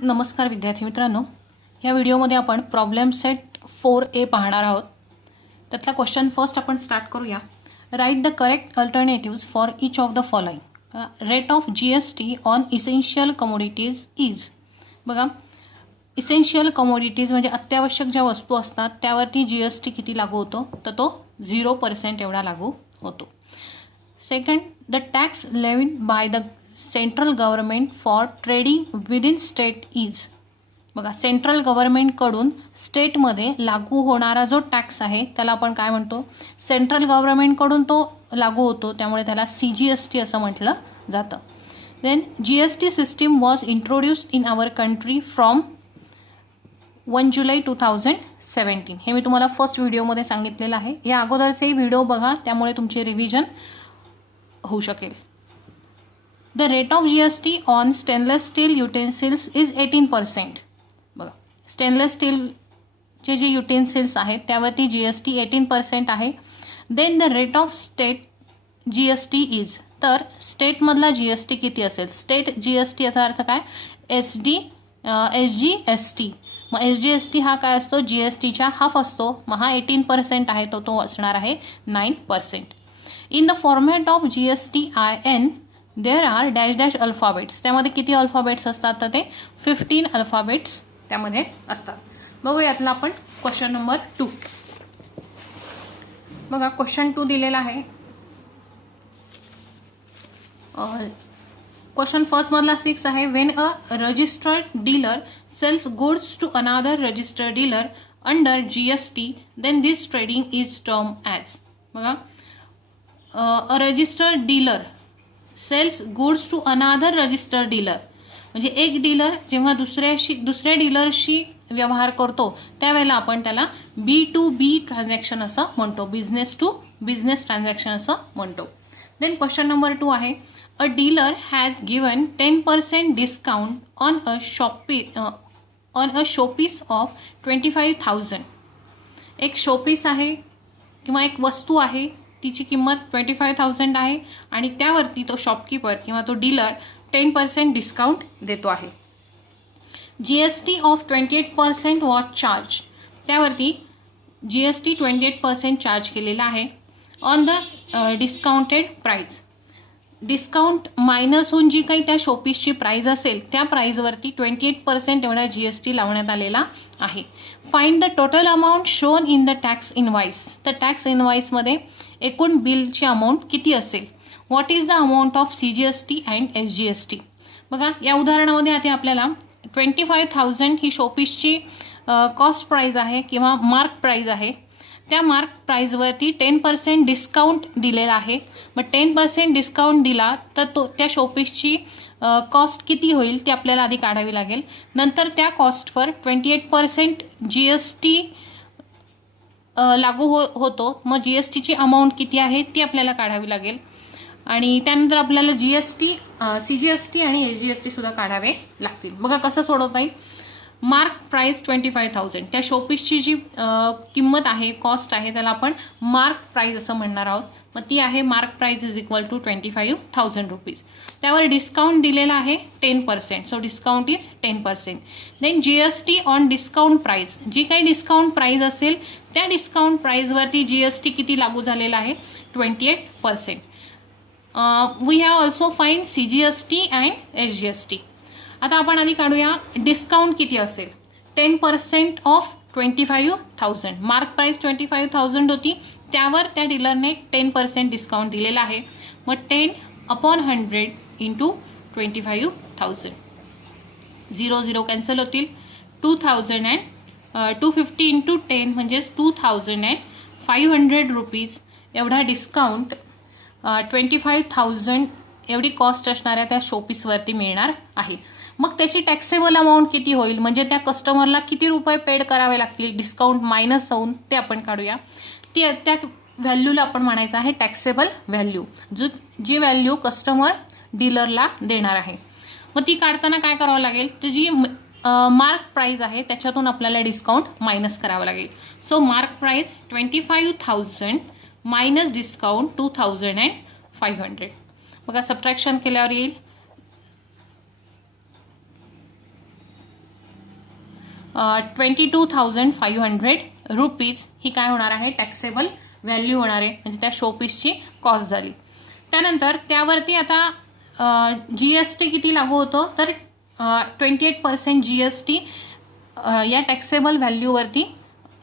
नमस्कार विद्यार्थी मित्रांनो, या व्हिडिओमध्ये आपण प्रॉब्लेम सेट 4A पाहणार आहोत. त्यातला क्वेश्चन फर्स्ट आपण स्टार्ट करूया. Write the correct alternatives for each of the following. Rate of GST on essential commodities is. बघा, इसेन्शियल कमोडिटीज म्हणजे अत्यावश्यक ज्या वस्तू असतात त्यावरती GST किती लागू होतो, तर तो 0% एवढा लागू होतो. Second, the tax लेव्हिड by the central government for trading within state is. बघा, सेंट्रल गव्हर्नमेंटकडून स्टेटमध्ये लागू होणारा जो टॅक्स आहे त्याला आपण काय म्हणतो, सेंट्रल गव्हर्नमेंटकडून तो लागू होतो, त्यामुळे त्याला CGST असं म्हटलं जातं. Then GST system was introduced in our country from 1 July 2017. हे मी तुम्हाला फर्स्ट व्हिडिओमध्ये सांगितलेलं आहे. या अगोदरचेही व्हिडिओ बघा, त्यामुळे तुमचे रिव्हिजन होऊ शकेल. The rate of GST on stainless steel utensils is 18%. बघा, स्टेनलेस स्टीलचे जे युटेन्सिल्स आहेत त्यावरती GST 18% आहे. Then the rate of state GST is. तर स्टेटमधला GST किती असेल? स्टेट GST याचा अर्थ काय? SGST. मग SGST हा काय असतो? GSTच्या हाफ असतो. मग हा 18% आहे, तो असणार आहे 9%. In the format of GSTIN there are dash dash alphabets. त्यामध्ये किती अल्फाबेट्स असतात? तर ते 15 अल्फाबेट्स त्यामध्ये असतात. बघूया यातला आपण क्वेश्चन नंबर 2. बघा, क्वेश्चन 2 दिलेला आहे. क्वेश्चन फर्स्ट मधला 6 आहे. When a registered dealer sells goods to another registered dealer under GST then this trading is term as. बघा, a registered dealer sells goods to another registered dealer म्हणजे एक dealer जेव्हा दुसऱ्या डीलरशी व्यवहार करतो त्यावेळेला आपण त्याला B2B ट्रान्झॅक्शन असं म्हणतो, बिझनेस टू बिझनेस ट्रान्झॅक्शन असं म्हणतो. देन क्वेश्चन नंबर 2 आहे. अ dealer has given 10% discount on a showpiece of 25,000. एक शोपीस आहे किंवा एक वस्तू आहे, तिची किंमत 25,000 आहे आणि त्यावरती तो शॉपकीपर किंवा तो डीलर 10% डिस्काउंट देतो आहे. GST off 28% was charge. त्यावरती GST 28% चार्ज केलेला आहे on the discounted price. Discount minus होऊन जी काही त्या शोपीसची प्राईज असेल त्या प्राईजवरती 28% एवढा GST लावण्यात आलेला आहे. Find the total amount shown in the tax invoice. तर टॅक्स इनवाइसमध्ये एकूण बिलची अमाऊंट किती असेल? What is the amount of CGST and SGST. बघा, या उदाहरणामध्ये आता आपल्याला 25,000 ही शोपीसची कॉस्ट प्राईज आहे किंवा मार्क प्राईज आहे. त्या मार्क प्राईजवरती 10% डिस्काउंट दिलेला आहे. मग 10% डिस्काउंट दिला तर त्या शोपीसची कॉस्ट किती होईल ती आपल्याला आधी काढावी लागेल. नंतर त्या कॉस्टवर 28% GST लागू होतो. मग GSTची अमाऊंट किती आहे ती आपल्याला काढावी लागेल आणि त्यानंतर आपल्याला CGST आणि SGST सुद्धा काढावे लागतील. बघा कसं सोडवता येईल. मार्क प्राइस 25,000, त्या शोपीसची जी किंमत आहे, कॉस्ट आहे, त्याला आपण मार्क प्राइस असं म्हणणार आहोत. मग ती आहे mark price is equal to 25,000 rupees. त्यावर डिस्काउंट दिलेला आहे 10%, so discount is 10%. Then GST on discount price. जी काही डिस्काउंट प्राइस असेल त्या डिस्काउंट प्राइसवरती GST किती लागू झालेला आहे? 28%. We have also find CGST and SGST. आता आपण आधी काढूया डिस्काउंट किती असेल. 10% ऑफ 25,000. मार्क प्राइस 25,000 होती, त्यावर त्या डीलरने 10% डिस्काउंट दिलेला आहे. मग 10/100 इंटू 25,000. 0 कॅन्सल होतील. 250 इंटू 10 म्हणजेच 2,500 रुपीज एवढा डिस्काउंट 25,000 एवढी कॉस्ट असणाऱ्या त्या शोपीसवरती मिळणार आहे. मग त्याची टॅक्सेबल अमाऊंट किती होईल, म्हणजे त्या कस्टमरला किती रुपये पेड करावे लागतील डिस्काउंट मायनस होऊन, ते आपण काढूया. त्या व्हॅल्यूला आपण म्हणायचं आहे टॅक्सेबल व्हॅल्यू, जी व्हॅल्यू कस्टमर डीलरला देणार आहे. मग ती काढताना काय करावं लागेल, तर जी मार्क प्राइस आहे त्याच्यातून आपल्याला डिस्काउंट मायनस करावं लागेल. So mark price 25,000 minus discount 2,500. बघा, सबट्रॅक्शन केल्यावर येईल 22,500 रुपीज ही काय होणार आहे, टॅक्सेबल व्हॅल्यू होणार आहे, म्हणजे त्या शोपीसची कॉस्ट झाली. त्यानंतर त्यावरती आता GST किती लागू होतो, तर 28% GST या टॅक्सेबल व्हॅल्यूवरती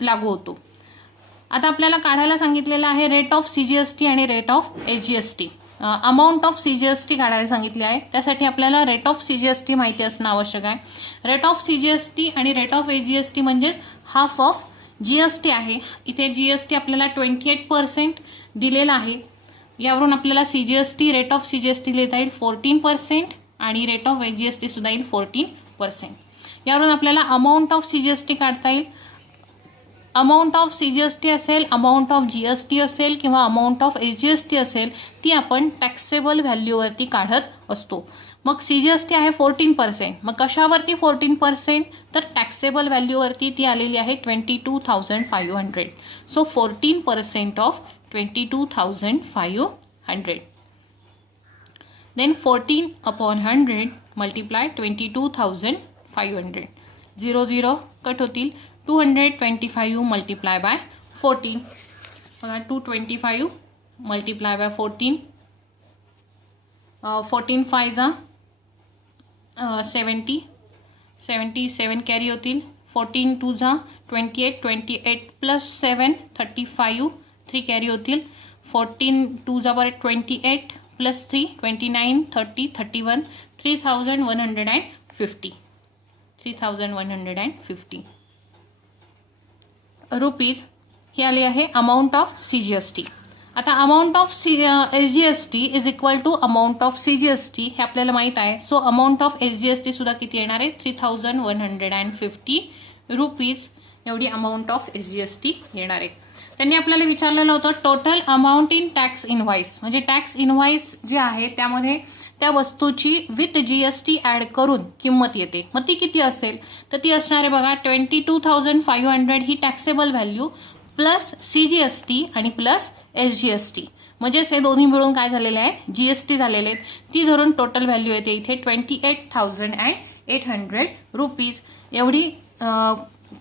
लागू होतो. आता आपल्याला काढायला सांगितलेलं आहे रेट ऑफ CGST आणि rate of SGST. Amount of CGST काढायला सांगितले आहे, त्यासाठी आपल्याला रेट ऑफ CGST माहिती असणं आवश्यक आहे. रेट ऑफ CGST आणि रेट ऑफ SGST म्हणजेच हाफ ऑफ GST आहे. इथे GST आपल्याला 28% दिलेला आहे. यावरून आपल्याला CGST रेट ऑफ CGST लिहिता येईल 14% आणि रेट ऑफ SGST सुद्धा येईल 14%. यावरून आपल्याला अमाऊंट ऑफ CGST काढता येईल. अमाऊंट ऑफ CGST असेल, अमाऊंट ऑफ GST असेल किंवा अमाऊंट ऑफ SGST असेल, ती आपण टॅक्सेबल व्हॅल्यूवरती काढत असतो. मग CGST आहे 14%. मग कशावरती 14%, तर टॅक्सेबल व्हॅल्यूवरती ती आलेली आहे 22,500. So 14% off 22,500. Then 14/100 multiply 22,500. 0 0 cut होतील. 225 मल्टिप्लाय बाय 14. बघा 225 मल्टिप्लाय बाय 14. 14 5 जा 70. 77 कॅरी होतील. 14 2 जा 28. 28 प्लस 7 35. 3 कॅरी होतील. 14 2 जा बरं 28 प्लस 3 29 30 31. 3,150. 3,150 रुपीज ही आली आहे अमाऊंट ऑफ CGST. आता amount of SGST is equal to amount of CGST हे आपल्याला माहीत आहे. सो अमाऊंट ऑफ SGST सुद्धा किती येणार आहे, 3,150 रुपीज एवढी अमाऊंट ऑफ SGST येणार आहे. त्यांनी आपल्याला विचारलेलं होतं total amount in tax invoice, म्हणजे टॅक्स इनव्हॉइस जे आहे त्यामध्ये त्या वस्तूची विथ GST ॲड करून किंमत येते. मग ती किती असेल, तर ती असणार आहे बघा 22,500 ही टॅक्सेबल व्हॅल्यू प्लस CGST आणि प्लस SGST, म्हणजेच हे दोन्ही मिळून काय झालेले आहेत, GST झालेले आहेत. ती धरून टोटल व्हॅल्यू येते इथे 28,800 रुपीज. एवढी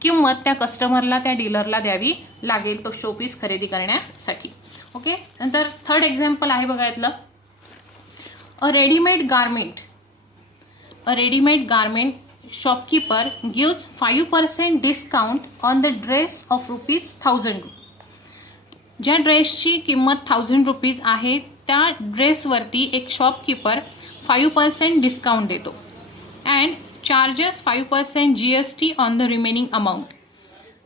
किंमत त्या कस्टमरला, त्या डीलरला द्यावी लागेल तो शोपीस खरेदी करण्यासाठी. ओके. नंतर थर्ड एक्झाम्पल आहे बघा यातलं. A ready-made garment shopkeeper gives 5% discount on the dress of ₹1,000. ज्या ड्रेसची किंमत 1,000 रुपीज आहे त्या ड्रेसवरती एक शॉपकीपर 5% डिस्काउंट देतो and charges 5% GST on the remaining amount.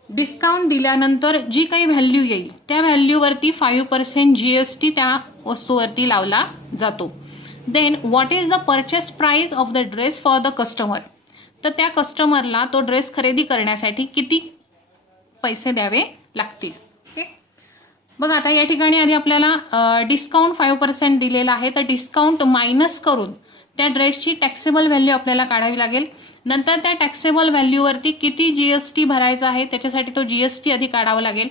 Discount दिल्यानंतर जी काही व्हॅल्यू येईल त्या व्हॅल्यूवरती 5% GST त्या वस्तूवरती लावला जातो. Then what is the purchase price of the dress for the customer. तर त्या कस्टमरला तो ड्रेस खरेदी करण्यासाठी किती पैसे द्यावे लागतील. ओके. बघा आता या ठिकाणी आधी आपल्याला डिस्काउंट 5% दिलेला आहे, तर डिस्काउंट मायनस करून त्या ड्रेसची टॅक्सेबल व्हॅल्यू आपल्याला काढावी लागेल. नंतर त्या टॅक्सेबल व्हॅल्यूवरती किती GST भरायचा आहे त्याच्यासाठी तो GST आधी काढावा लागेल.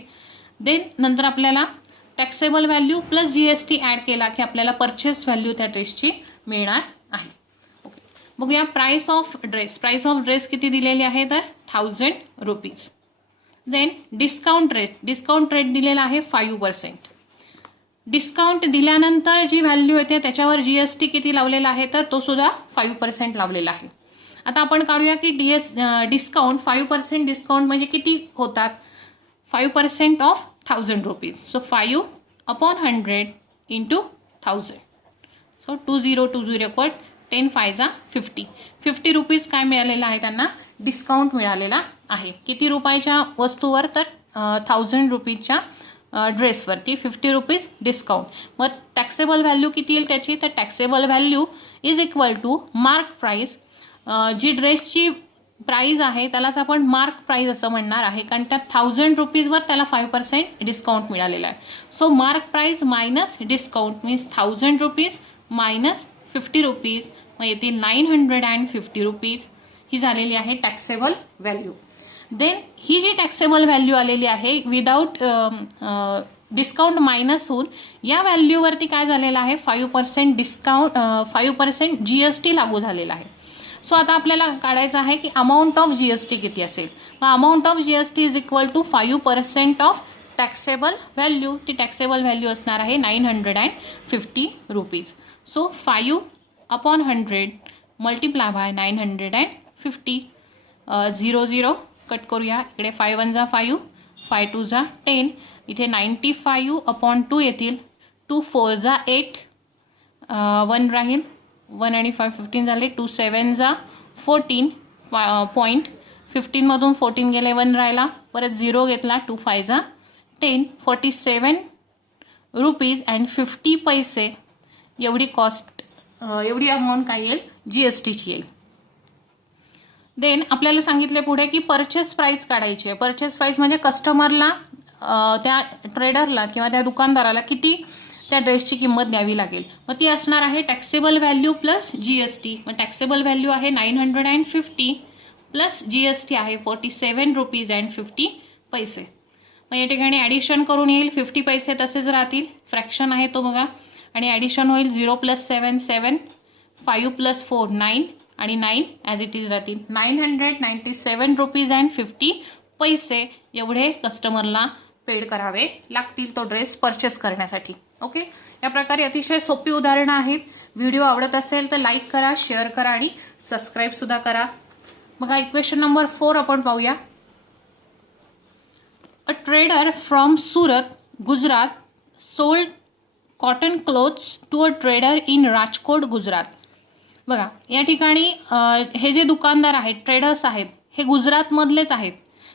देन नंतर आपल्याला taxable value plus GST add केला की आपल्याला परचेस व्हॅल्यू त्या ड्रेसची मिळणार आहे. ओके. बघूया price of dress. Price of dress किती दिलेली आहे, तर 1,000 रुपीज. देन डिस्काउंट रेट दिलेला आहे 5%. डिस्काउंट दिल्यानंतर जी व्हॅल्यू येते त्याच्यावर GST किती लावलेला आहे, तर तो सुद्धा 5% लावलेला आहे. आता आपण काढूया की डिस्काउंट 5% डिस्काउंट म्हणजे किती होतात, 5% of 1,000 rupees. So 5/100 into 1,000. So 2020 cut 10 5 जा 50. 50 रुपीज काय मिळालेलं आहे त्यांना, डिस्काउंट मिळालेला आहे. किती रुपयाच्या वस्तूवर, तर 1,000 रुपीजच्या ड्रेसवरती 50 रुपीज डिस्काउंट. मग टॅक्सेबल व्हॅल्यू किती येईल त्याची, तर taxable value is equal to mark price. जी ड्रेसची प्राइस आहे त्यालाच आपण मार्क प्राइस असं म्हणणार आहे, कारण त्या 1,000 रुपीजवर त्याला 5% डिस्काउंट मिळालेला आहे. So mark price minus discount means 1,000 rupees minus 50 rupees, मग येतील 950 रुपीज. ही झालेली आहे टॅक्सेबल व्हॅल्यू. देन ही जी टॅक्सेबल व्हॅल्यू आलेली आहे विदाउट डिस्काउंट मायनस होऊन या व्हॅल्यूवरती काय झालेलं आहे, 5% डिस्काउंट 5% GST लागू झालेला आहे. सो आता आपल्याला काढायचं आहे की अमाऊंट ऑफ GST किती असेल. मग amount of GST is equal to 5% of taxable value. ती टॅक्सेबल व्हॅल्यू असणार आहे 950 rupees. So 5/100 multiply by 950. 0 0 cut करूया. इकडे 5 1 जा 5, 5 2 जा 10. इथे 95/2 येतील. 2 4 जा 8, 1 राहील. 1 आणि 5 15 झाले. 2 7 जा 14 पॉईंट. 15मधून 14 गेले, 1 राहिला. परत 0 घेतला. 2 5 जा 10. 47 रुपीज अँड 50 पैसे एवढी कॉस्ट, एवढी अमाऊंट काय येईल GSTची येईल. देन आपल्याला सांगितले पुढे की परचेस प्राइस काढायची आहे. परचेस प्राइस म्हणजे कस्टमरला, त्या ट्रेडरला किंवा त्या दुकानदाराला किती त्या ड्रेसची किंमत द्यावी लागेल. मग ती असणार आहे टॅक्सेबल व्हॅल्यू प्लस GST. मग टॅक्सेबल व्हॅल्यू आहे 950 प्लस GST आहे 47 रुपीज अँड 50 पैसे. मग या ठिकाणी ॲडिशन करून येईल. 50 पैसे तसेच राहतील, फ्रॅक्शन आहे तो बघा. आणि ॲडिशन होईल 0 + 7 7, 5 + 4 9 आणि 9 ॲज इट इज राहतील. 997 रुपीज अँड 50 पैसे एवढे कस्टमरला पेड करावे लागतील तो ड्रेस परचेस करण्यासाठी. ओके, या प्रकारे अतिशय सोपी उदाहरणं आहेत. व्हिडिओ आवडत असेल तर लाईक करा, शेअर करा आणि सबस्क्राईब सुद्धा करा. बघा इक्वेशन नंबर 4 आपण पाहूया. A trader from Surat, Gujarat sold cotton clothes to a trader in Rajkot, Gujarat. बघा या ठिकाणी हे जे दुकानदार आहेत, ट्रेडर्स आहेत, हे गुजरातमधलेच आहेत.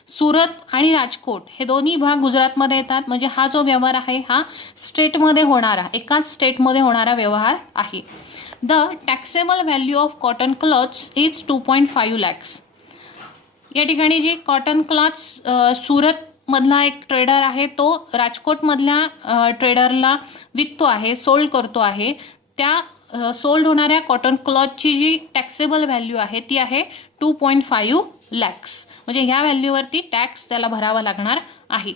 सुरत आणि राजकोट हे दोन्ही भाग गुजरातमध्ये येतात. म्हणजे हा जो व्यवहार आहे हा स्टेटमध्ये होणारा, एकाच स्टेटमध्ये होणारा व्यवहार आहे. The taxable value of cotton clothes is 2.5 lakhs. या ठिकाणी जे कॉटन क्लॉथ्स सुरतमधला एक ट्रेडर आहे तो राजकोटमधल्या ट्रेडरला विकतो आहे, सोल्ड करतो आहे. त्या सोल्ड होणाऱ्या कॉटन क्लॉथची जी टॅक्सेबल व्हॅल्यू आहे ती आहे 2.5 lakhs. म्हणजे ह्या व्हॅल्यूवरती टॅक्स त्याला भरावा लागणार आहे.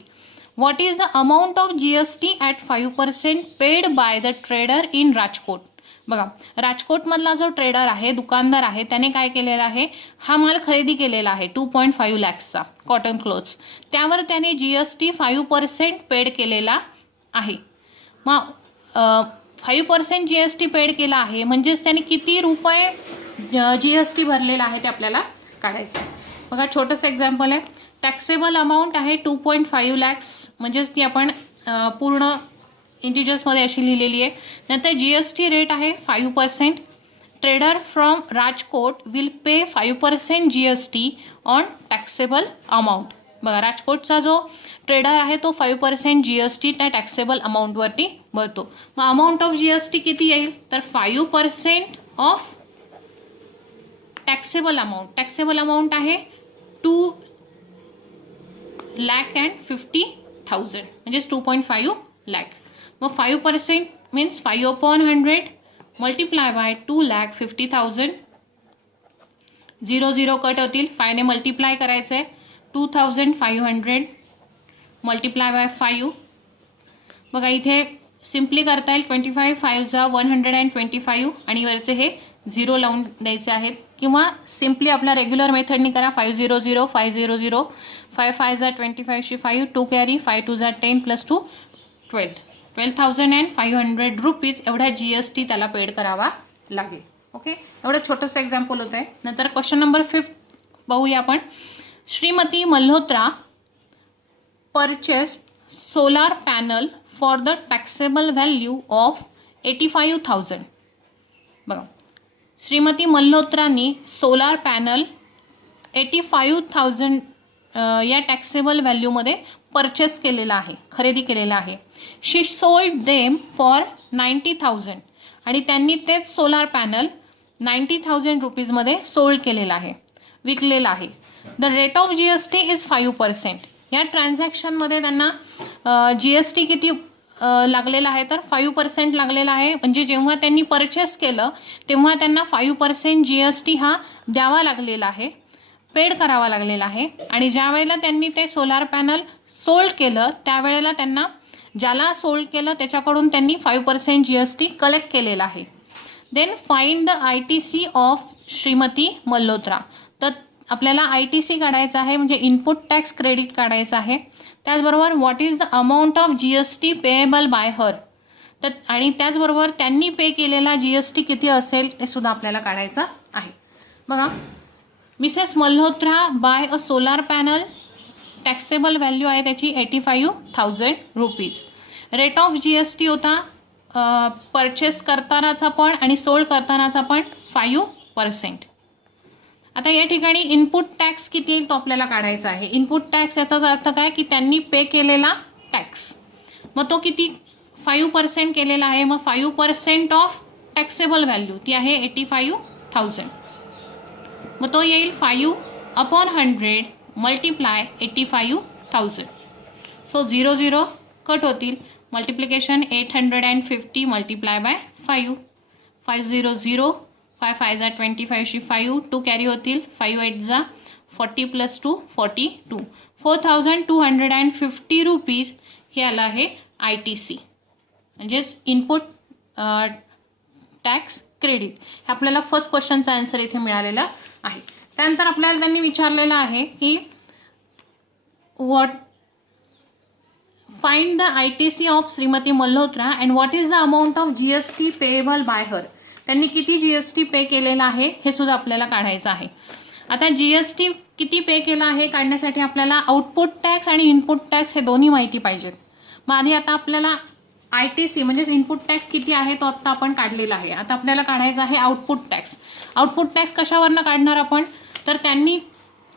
What is the amount of GST at 5% paid by the trader in Rajkot. बघा राजकोटमधला जो ट्रेडर आहे, दुकानदार आहे, त्याने काय केलेला आहे, हा माल खरेदी केलेला आहे 2.5 lakhsचा कॉटन क्लोथ्स. त्यावर त्याने GST 5% पेड केलेला आहे. मग 5% GST पेड केला आहे म्हणजेच त्याने किती रुपये GST भरलेला आहे ते आपल्याला काढायचं. बघा छोटंसं एक्झाम्पल आहे. टॅक्सेबल अमाऊंट आहे 2.5 lakhs, म्हणजेच ती आपण पूर्ण इंटिजर्समध्ये अशी लिहिलेली आहे. नंतर GST रेट आहे 5%. Trader from Rajkot will pay 5% GST on taxable amount. बघा राजकोटचा जो ट्रेडर आहे तो 5% GST त्या टॅक्सेबल अमाऊंटवरती भरतो. मग अमाऊंट ऑफ GST किती येईल तर 5% of taxable amount. Taxable amount आहे 2,50,000 म्हणजेच 2.5 lakh. मग 5% मीन्स 5/100 मल्टिप्लाय बाय 2,50,000. 0 0 कट होतील. 5 ने मल्टिप्लाय करायचं आहे. 2,500 मल्टिप्लाय बाय 5. बघा इथे सिम्पली करता येईल. 25 5 जा 125 आणि वरचे हे 0 लावून द्यायचे आहेत. किंवा सिम्पली आपल्या रेग्युलर मेथडनी करा. 5 0 0 5 0 0 5 5 जा 25 5 2 कॅरी 5 2 जा 10 + 2 12,500 रुपीज एवढा GST त्याला पेड करावा लागेल. ओके, एवढं छोटंसं एक्झाम्पल होतं आहे. नंतर क्वेश्चन नंबर 5 पाहूया आपण. Shrimati Malhotra purchased solar panel for the taxable value of 85,000. बघा श्रीमती मल्होत्रांनी सोलार पॅनल 85,000 या टॅक्सेबल व्हॅल्यूमध्ये परचेस केलेला आहे, खरेदी केलेला आहे. शी सोल्ड देम फॉर 90,000 आणि त्यांनी तेच सोलार पॅनल 90,000 रुपीजमध्ये सोल्ड केलेला आहे, विकलेला आहे. The rate of GST is 5%. या ट्रान्झॅक्शनमध्ये त्यांना GST किती लागलेला आहे तर 5% लागलेला आहे. म्हणजे जेव्हा त्यांनी परचेस केलं तेव्हा त्यांना 5% GST हा द्यावा लागलेला आहे, पेड करावा लागलेला आहे. आणि ज्या वेळेला त्यांनी ते सोलार पॅनल सोल्ड केलं त्यावेळेला त्यांना, ज्याला सोल्ड केलं त्याच्याकडून त्यांनी 5% GST कलेक्ट केलेला आहे. Then find the ITC of Shrimati Malhotra. तर आपल्याला ITC काढायचं आहे, म्हणजे इनपुट टॅक्स क्रेडिट काढायचं आहे. त्याचबरोबर what is the amount of GST payable by हर. तर आणि त्याचबरोबर त्यांनी पे केलेला GST किती असेल ते सुद्धा आपल्याला काढायचं आहे. बघा, मिसेस मल्होत्रा बाय अ सोलार पॅनल, टॅक्सेबल व्हॅल्यू आहे त्याची 85,000 रुपीज. रेट ऑफ GST होता परचेस करतानाचा पण आणि सोल्ड करतानाचा पण 5%. आता या ठिकाणी इनपुट टॅक्स किती येईल तो आपल्याला काढायचा आहे. इनपुट टॅक्स याचाच अर्थ काय की त्यांनी पे केलेला टॅक्स, मग तो किती 5% केलेला आहे. मग 5% ऑफ टॅक्सेबल व्हॅल्यू ती आहे 85,000. मग तो येईल 5/100 मल्टिप्लाय 85,000. सो 0 0 कट होतील. Multiplication 850 multiply by 5. 5 0 0, 5 5 जा 25शी 5, 2 कॅरी होतील. 5 8 जा 40 + 2 42. 4,250 रुपीज हे आलं आहे ITC, म्हणजेच इनपुट टॅक्स क्रेडिट. हे आपल्याला फर्स्ट क्वेश्चनचा आन्सर इथे मिळालेला आहे. त्यानंतर आपल्याला त्यांनी विचारलेलं आहे की what find the ITC of Shrimati Malhotra and what is the amount of GST payable by हर. त्यांनी किती GST पे केलेला आहे हे सुद्धा आपल्याला काढायचं आहे. आता GST किती पे केला आहे काढण्यासाठी आपल्याला आउटपुट टॅक्स आणि इनपुट टॅक्स हे दोन्ही माहिती पाहिजेत. मग आधी आता आपल्याला ITC म्हणजेच इनपुट टॅक्स किती आहे तो आता आपण काढलेला आहे. आता आपल्याला काढायचा आहे आउटपुट टॅक्स. आउटपुट टॅक्स कशावरनं काढणार आपण, तर त्यांनी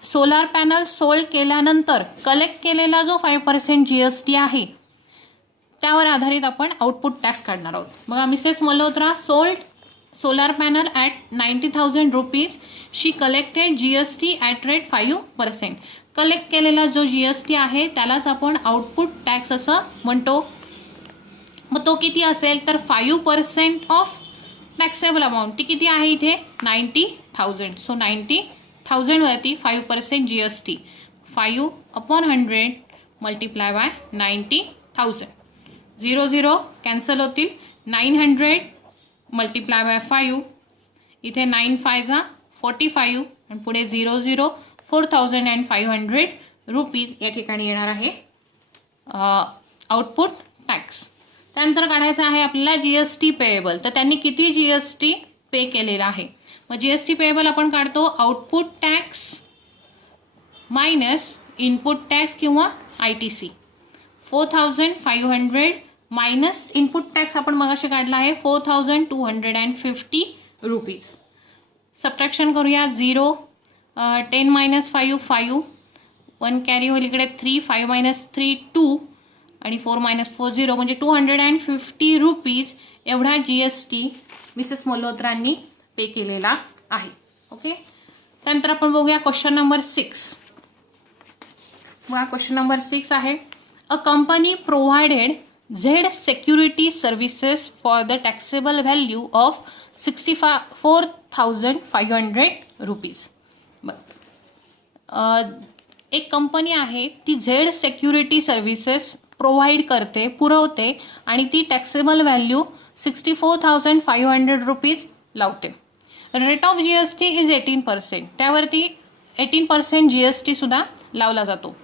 सोलार पॅनल सोल्ड केल्यानंतर कलेक्ट केलेला जो 5% GST आहे त्यावर आधारित आपण आउटपुट टॅक्स काढणार आहोत. बघा, Mrs Malhotra sold solar panel at 90,000 rupees. She collected GST at rate 5%. Collect केलेला जो GST आहे त्यालाच आपण आउटपुट टॅक्स असं म्हणतो. मग तो किती असेल तर 5% ऑफ टॅक्सेबल अमाऊंट ती किती आहे इथे 90,000. सो 90,000 वरती 5% GST 5/100 मल्टिप्लाय बाय 90,000. 0 0 कॅन्सल होतील. 900 मल्टिप्लाय बाय 5, इथे 9 5 जा 45 आणि पुढे 0 0 4,500 रुपीज या ठिकाणी येणार आहे आउटपुट टॅक्स. त्यानंतर काढायचं आहे आपल्याला GST पेएबल. तर त्यांनी किती GST पे केलेला आहे. मग GST पेएबल आपण काढतो output tax minus input tax किंवा ITC. 4,500 मायनस इनपुट टॅक्स आपण मगाशी काढला आहे 4,250 रुपीज. सबट्रॅक्शन करूया. 0 10 - 5 5, 1 कॅरी होईल इकडे 3, 5 - 3 2 आणि 4 - 4 0, म्हणजे 250 रुपीज एवढा GST मिसेस मल्होत्रांनी पे केलेला आहे. ओके, त्यानंतर आपण बघूया क्वेश्चन नंबर 6. बघा, क्वेश्चन नंबर 6 आहे a company provided Z security services for the taxable value of 64,500 rupees. एक कंपनी आहे ती Z security services प्रोव्हाइड करते, पुरवते आणि ती टॅक्सेबल व्हॅल्यू 64,500 रुपीज लावते. Rate of GST is 18%. त्यावरती 18% GST सुद्धा लावला जातो.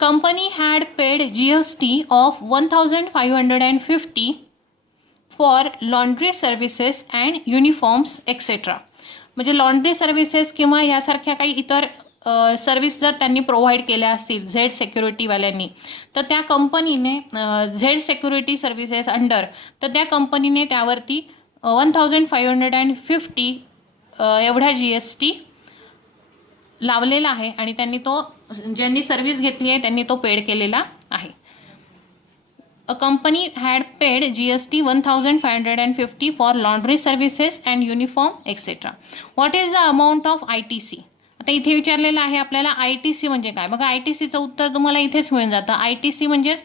Company had paid GST of 1,550 for laundry services and uniforms etcetera. म्हणजे लॉन्ड्री सर्व्हिसेस किंवा यासारख्या काही इतर सर्व्हिस जर त्यांनी प्रोव्हाइड केल्या असतील Z सिक्युरिटीवाल्यांनी, तर त्या कंपनीने Z सिक्युरिटी सर्व्हिसेस अंडर, तर त्या कंपनीने त्यावरती 1,550 एवढा GST लावलेला आहे आणि त्यांनी तो ज्यांनी सर्व्हिस घेतली आहे त्यांनी तो पेड केलेला आहे. A company had paid GST 1,550 for laundry services and uniform etcetera. What is the amount of ITC. आता इथे विचारलेलं आहे आपल्याला ITC म्हणजे काय. बघा, ITCचं उत्तर तुम्हाला इथेच मिळून जातं. ITC म्हणजेच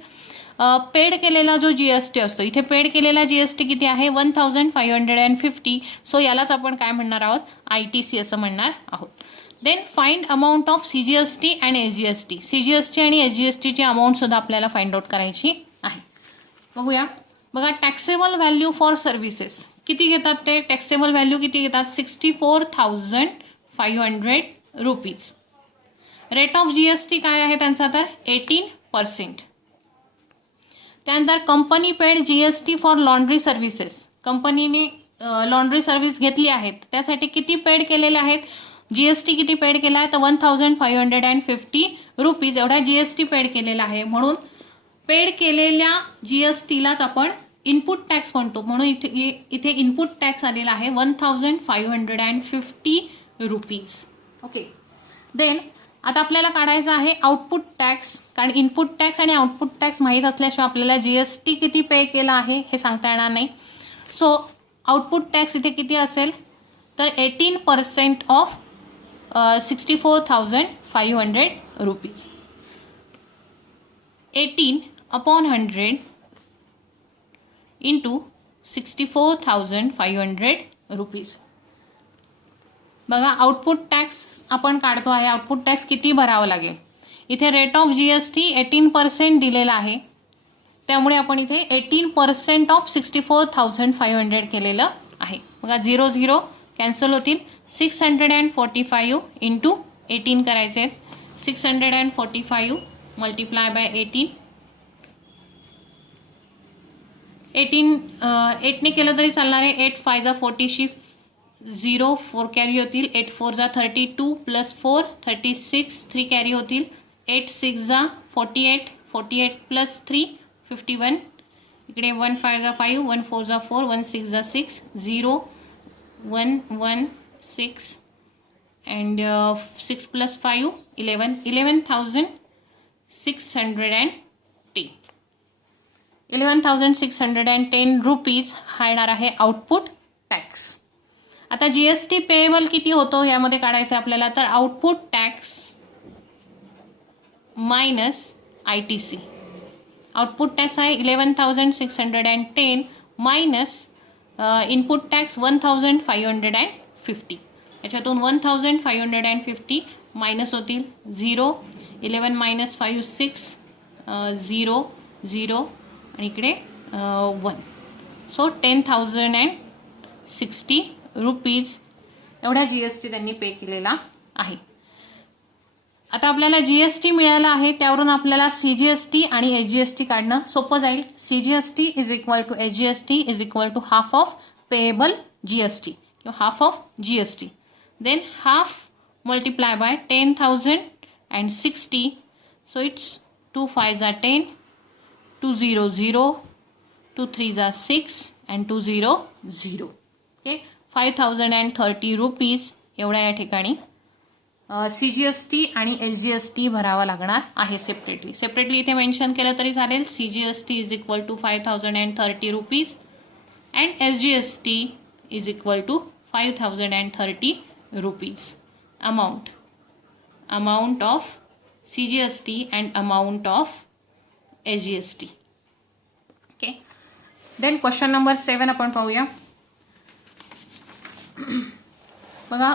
पेड केलेला जो GST असतो. इथे पेड केलेला GST किती आहे 1,550. सो यालाच आपण काय म्हणणार आहोत ITC असं म्हणणार आहोत. Then find amount of CGST and SGST. CGST आणि SGST ची अमाऊंट सुद्धा आपल्याला फाइंड आउट करायची आहे. बघूया. बघा, टॅक्सेबल व्हॅल्यू फॉर सर्व्हिसेस किती घेतात ते टॅक्सेबल व्हॅल्यू किती घेतात 64,500 रुपीज. रेट ऑफ जीएसटी काय आहे त्यांचा तर 18%. त्यानंतर company paid GST for laundry services. कंपनीने लॉन्ड्री सर्व्हिस घेतली आहेत त्यासाठी किती पेड केलेले आहेत, जीएसटी किती पेड केला आहे तर 1,550 रुपीज एवढा जीएसटी पेड केलेला आहे. म्हणून पेड केलेल्या जीएसटीलाच आपण इनपुट टॅक्स म्हणतो, म्हणून इथे इनपुट टॅक्स आलेला आहे 1,550 रुपीज. ओके. देन आता आपल्याला काढायचं आहे आउटपुट टॅक्स, कारण इनपुट टॅक्स आणि आउटपुट टॅक्स माहीत असल्याशिवाय आपल्याला जीएसटी किती पे केला आहे हे सांगता येणार नाही. सो आउटपुट टॅक्स इथे किती असेल तर 18% ऑफ 64,500 रुपीज. 18/100 into 64,500 rupees. बघा आउटपुट टॅक्स आपण काढतो आहे. आउटपुट टॅक्स किती भरावं लागेल, इथे रेट ऑफ जीएसटी 18% दिलेला आहे, त्यामुळे आपण इथे 18% ऑफ 64,500 केलेलं आहे. बघा 0 0 कॅन्सल होतील. 645 इंटू 18 करायचे आहेत. 645 मल्टिप्लाय बाय 18. 8ने केलं तरी चालणार आहे. 8 5 जा 40 0 4 कॅरी होतील. 8 4 जा 32 प्लस 4 36 3 कॅरी होतील. 8 6 जा 48 48 प्लस 3 51. इकडे 1 5 जा 5 1 4 जा 4 1 6 जा 6 0 1 1 6 and 6 plus 5 11 11,610 11,610 रुपीज हा येणार आहे आउटपुट टॅक्स. आता जीएसटी पेएबल किती होतो यामध्ये काढायचं आपल्याला तर output tax minus ITC. Output tax आहे 11,610 मायनस इनपुट टॅक्स 1,550. याच्यातून 1,550 मायनस होतील. 0 11 मायनस 5 6 0 0 आणि इकडे 1. सो 10,060 रुपीज एवढा जीएसटी त्यांनी पे केलेला आहे. आता आपल्याला जीएसटी मिळाला आहे त्यावरून आपल्याला सीजीएसटी आणि एसजीएसटी काढणं सोपं जाईल. CGST is equal to SGST is equal to half of payable GST किंवा half of GST. Then half multiply by 10,060. So it's 2 5 are 10 2 0 0 2 3 are 6 and 2 0 0. Okay 5,030 rupees एवढा या ठिकाणी सीजीएसटी आणि एसजीएसटी भरावा लागणार आहे सेपरेटली. सेपरेटली इथे मेन्शन केलं तरी चालेल. CGST is equal to 5,030 rupees and SGST is equal to 5,030 rupees. Amount of CGST and amount of SGST. Okay. Then question number 7 आपण पाहूया. बघा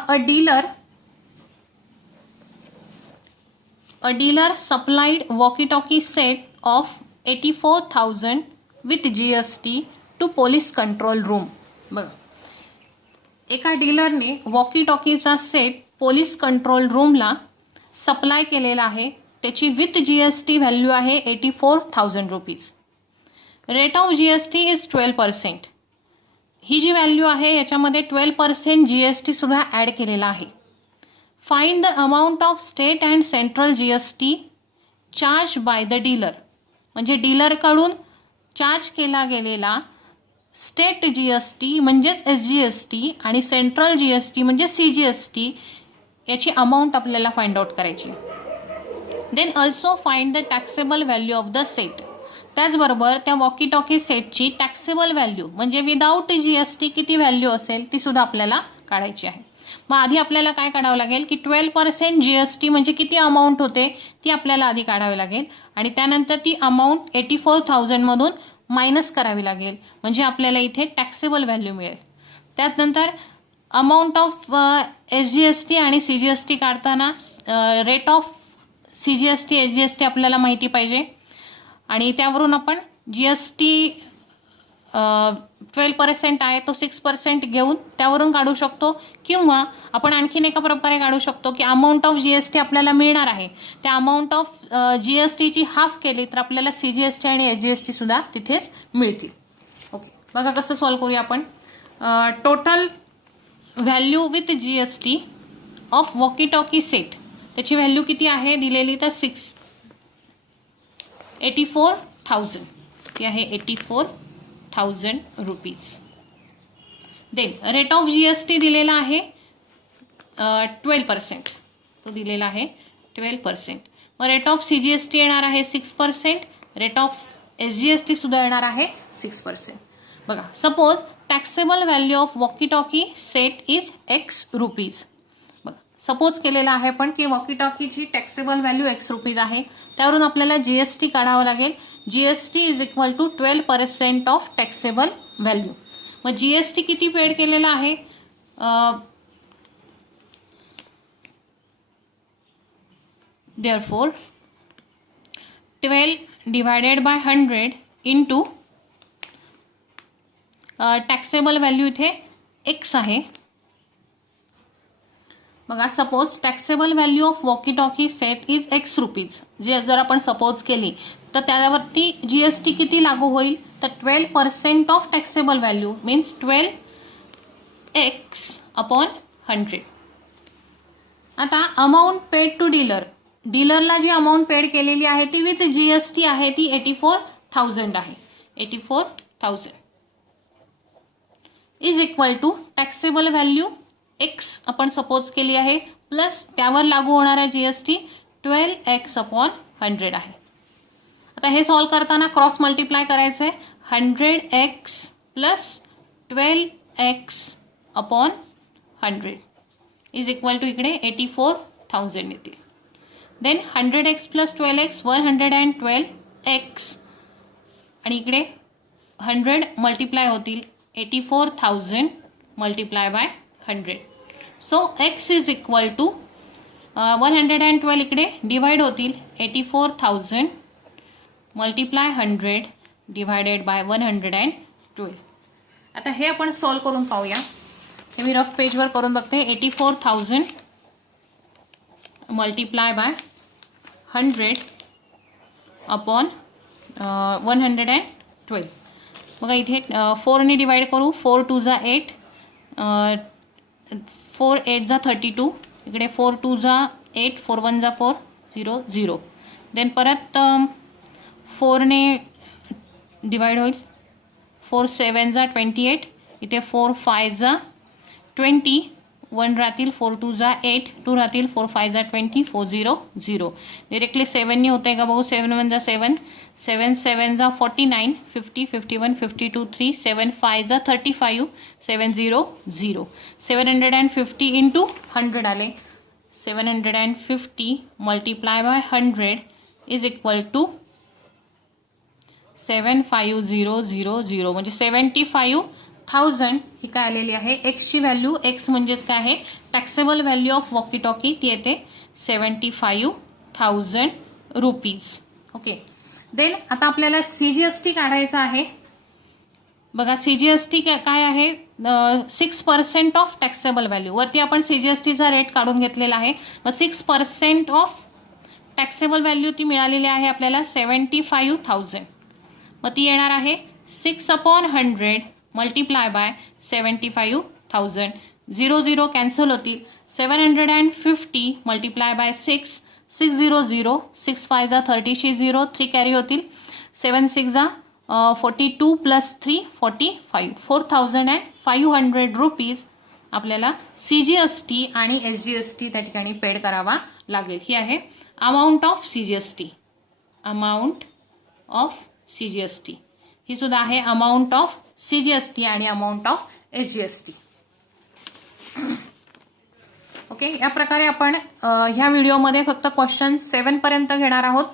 A dealer supplied walkie-talkie set of 84,000 with GST to police control room. बघा एका डीलरने walkie टॉकीचा set police control रूमला supply केलेला आहे. त्याची विथ जीएसटी व्हॅल्यू आहे 84,000 rupees. Rate of GST is 12%. ही जी व्हॅल्यू आहे याच्यामध्ये 12% जीएसटी सुद्धा ॲड केलेला आहे. Find the amount of state and central GST charge by the dealer. म्हणजे डीलरकडून चार्ज केला गेलेला स्टेट जीएसटी म्हणजेच एसजीएसटी आणि सेंट्रल जीएसटी म्हणजे सीजीएसटी याची अमाऊंट आपल्याला फाइंड आउट करायची. Then also find the taxable value of the set. त्याचबरोबर त्या वॉकी टॉकी सेटची टॅक्सेबल व्हॅल्यू म्हणजे विदाऊट जीएसटी किती व्हॅल्यू असेल ती सुद्धा आपल्याला काढायची आहे. मग आधी आपल्याला काय काढावं लागेल की 12% जीएसटी म्हणजे किती अमाऊंट होते ती आपल्याला आधी काढावी लागेल आणि त्यानंतर ती अमाऊंट 84,000 मधून मायनस करावी लागेल म्हणजे आपल्याला इथे टॅक्सेबल व्हॅल्यू मिळेल. त्यानंतर अमाऊंट ऑफ एसजीएसटी आणि सीजीएसटी काढताना रेट ऑफ सीजीएसटी एसजीएसटी आपल्याला माहिती पाहिजे आणि त्यावरून आपण जीएसटी 12% आहे तो 6% घेऊन त्यावरून काढू शकतो, किंवा आपण आणखीन एका प्रकारे काढू शकतो की अमाऊंट ऑफ जीएसटी आपल्याला मिळणार आहे त्या अमाऊंट ऑफ जीएसटीची हाफ केली तर आपल्याला सीजीएसटी आणि एसजीएसटी सुद्धा तिथेच मिळतील. ओके, बघा कसं सॉल्व्ह करूया आपण. Total value with GST of walkie talkie set, त्याची व्हॅल्यू किती आहे दिलेली तर 84,000, ती आहे 84,000 rupees. Then rate of GST दिलेला आहे 12%, तो दिलेला आहे 12%. मग रेट ऑफ सीजीएसटी येणार आहे 6%, रेट ऑफ एसजीएसटी सुद्धा येणार आहे 6%. बघा, suppose taxable value of walkie talkie set is X rupees. बघा, सपोज केलेला आहे पण की वॉकी टॉकीची टॅक्सेबल व्हॅल्यू एक्स रुपीज आहे, त्यावरून आपल्याला जीएसटी काढावं लागेल. GST is equal to 12% of taxable value. मग जीएसटी किती पेड केलेला आहे, therefore 12 divided by 100 into taxable value इथे एक्स आहे. बघा, suppose taxable value of walkie talkie set is X rupees, जे जर आपण सपोज केली तर त्यावरती जीएसटी किती लागू होईल तर 12% of taxable value means 12x upon 100. आता अमाऊंट पेड टू डीलर, डीलरला जी अमाऊंट पेड केलेली आहे ती विथ जीएसटी आहे ती 84,000 आहे. 84,000 is equal to taxable value x आपण सपोज केली आहे प्लस त्यावर लागू होणारा जीएसटी 12x अपॉन 100 आहे. आता हे सॉल्व करताना क्रॉस मल्टिप्लाय करायचं आहे. 100x plus 12x upon 100 is equal to इकडे 84,000 येतील. Then 100x plus 12x 112x आणि इकडे 100 मल्टिप्लाय होतील 84,000 multiply by 100. So x is equal to 112 इकडे डिवाइड होतील 84,000 मल्टिप्लाय 100 डिवायडेड बाय 112. आता हे आपण सॉल्व करून पाहूया. हे मी रफ पेजवर करून बघते. 84,000 मल्टिप्लाय बाय 100 अपॉन 112. बघा इथे 4ने डिवाइड करू. 4 2 जा 8, 4 8 जा 32, इकडे 4 2 जा 8, 4 1 जा 4, 0 0. देन परत 4ने डिवाइड होईल. 4 7 जा 28, इथे 4 5 जा 20, 1 राहतील, 4 2 जा 8, 2 राहतील, 4 5 जा 20, 4 0 0. डिरेक्टली 7ने होतंय का बघू. 7 1 जा 7, 7 7 जा 49, 50 51 52 3, 7 5 जा 35, 7 0 0. 750 इंटू 100 आले. 750 multiply by 100 is equal to 75000 म्हणजे 75,000 ही काय आलेली आहे. एक्सची व्हॅल्यू, एक्स म्हणजेच काय आहे taxable value of walkie talkie, ती येते 75,000 रुपीज. ओके, देन आता आपल्याला सीजीएसटी काढायचा आहे. बघा सीजीएसटी काय आहे 6% ऑफ टॅक्सेबल व्हॅल्यू. वरती आपण सीजीएसटीचा रेट काढून घेतलेला आहे. मग 6% ऑफ टॅक्सेबल व्हॅल्यू ती मिळालेली आहे आपल्याला 75,000. मग ती येणार आहे 6 अपॉन 100 मल्टिप्लाय बाय 75,000. 0 0 कॅन्सल होतील. 750 मल्टिप्लाय बाय 6, 6 0 0, 6 5 जा 30, 0 3 कॅरी होतील. 7 6 जा 42 प्लस 3 45, 4,500 रुपीज आपल्याला सीजीएसटी आणि एसजीएसटी त्या ठिकाणी पेड करावा लागेल. ही आहे amount of CGST. Amount of CGST ही सुद्धा आहे अमाऊंट ऑफ सीजीएसटी आणि अमाऊंट ऑफ एसजीएसटी. ओके, या प्रकारे आपण ह्या व्हिडिओमध्ये फक्त क्वेश्चन 7 पर्यंत घेणार आहोत,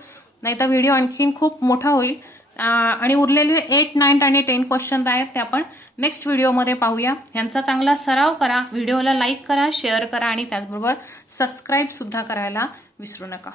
नाहीतर व्हिडिओ आणखीन खूप मोठा होईल. आणि उरलेले 8 9 आणि 10 क्वेश्चन आहेत ते आपण नेक्स्ट व्हिडिओमध्ये पाहूया. यांचा चांगला सराव करा. व्हिडिओला लाईक करा, शेअर करा आणि त्याचबरोबर सबस्क्राईब सुद्धा करायला विसरू नका.